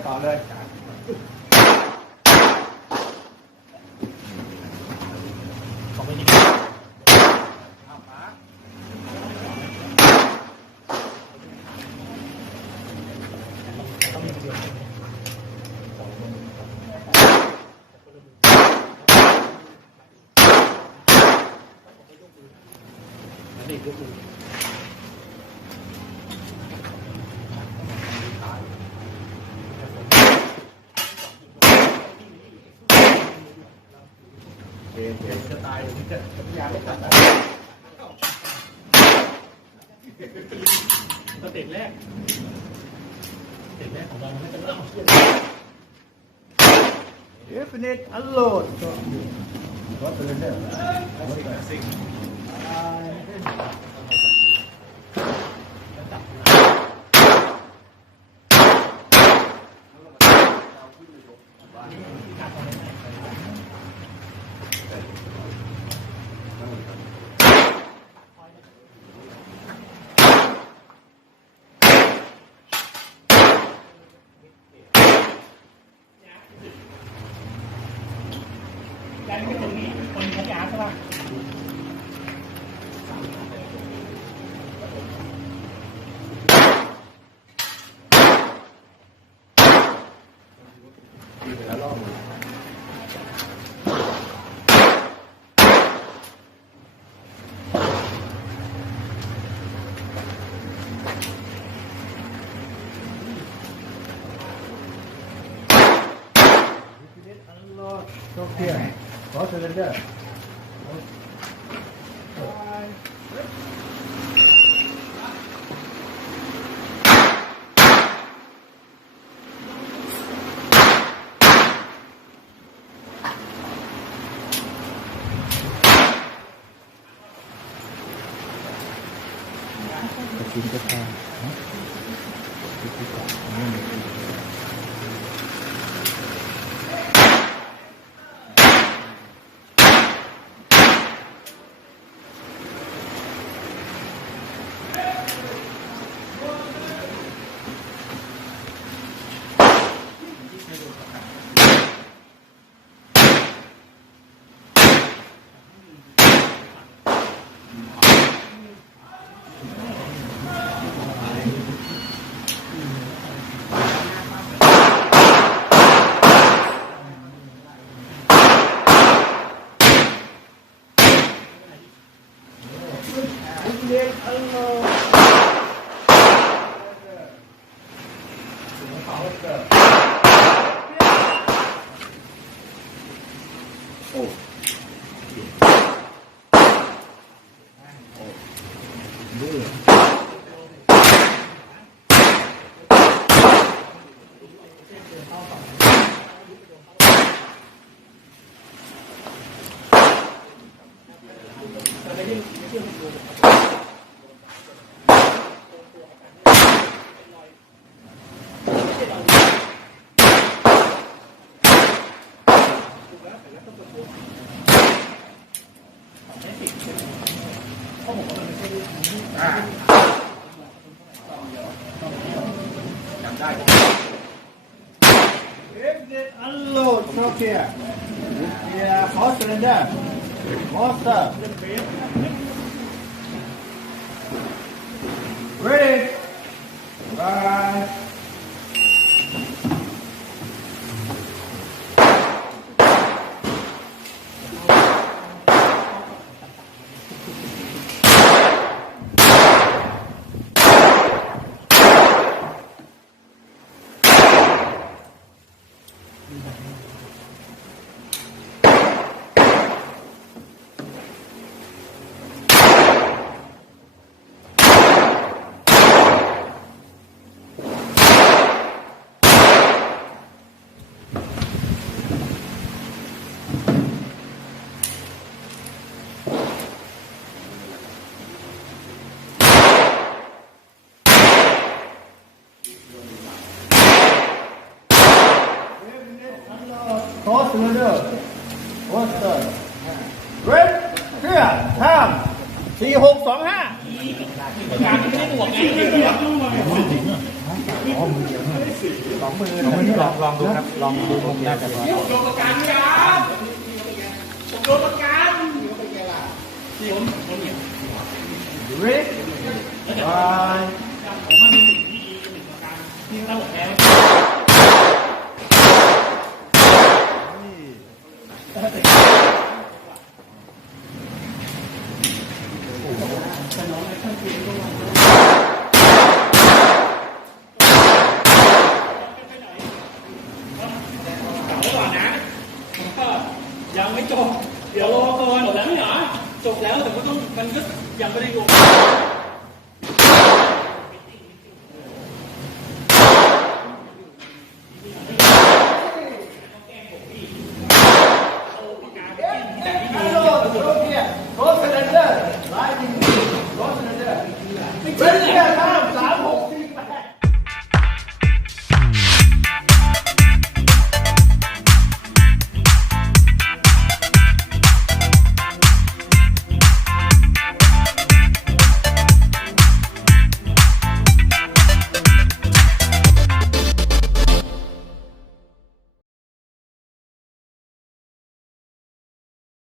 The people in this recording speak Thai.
เลยต่อเลย ของไม่ดี เอามา ต้องมีประโยชน์อันนี้ก็คือ เอ็นเนจะตายหรือจะพยายามไม่ตัดนะสเต็ปแรกสเต็ปแรกของเราไม่เป็นเรื่องของเชื่อเอฟเน็ตอัลโหลดก็รเลยเนี่ยสิ่งการที่ตรงนี้คนขยะใช่ป่ะ ดีไปแล้วรอบนึง เป็นก็จด้อกินก็ได้นะกินก็ได้ เลยเด้อโค้ชเตอร์ เรดเคลียร์ทามสี่หกสองห้าการไม่ได้บวกไงองมือเดียวนะสองมือลองลองดูครับ ลองดูมุมได้ครับผมโดนประกันครับผมโดนประกันนี่ผมผมเนี่ยเรดบายผมว่ามีหนึ่งมีหนึ่งประกันที่ถ้าแพ้ กลับไว้ก่อนนะผมก็ ยังไม่จบ เดี๋ยวรอก่อนจบแล้วไม่เหรอจบแล้วแต่ก็ต้องมันก็ยังไม่ได้ลง